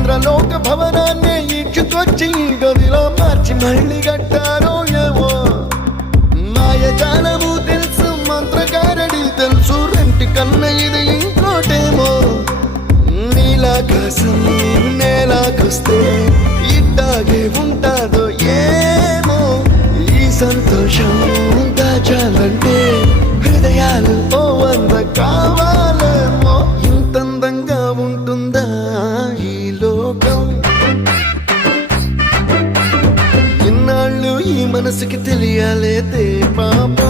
ఇంద్రలోక భవనాన్ని ఈడ్చుకొచ్చి గదిలో మార్చి మళ్ళీ కట్టారో ఏమో మాయజాలము తెలుసు మంత్రగారడి తెలుసు రెంటి కన్న ఇది ఇంకోటేమో నీలాకాశం నేలాకొస్తే ఇట్టాగే ఉంటాదో ఏమో ఈ సంతోషం దాచాలంటే హృదయాలు ఓ వంద కావాలేమో ఇంతందంగా ఉంటుందా ఈ లోకం ఇన్నాళ్ళు ఈ మనసుకి తెలియాలేదే పాపం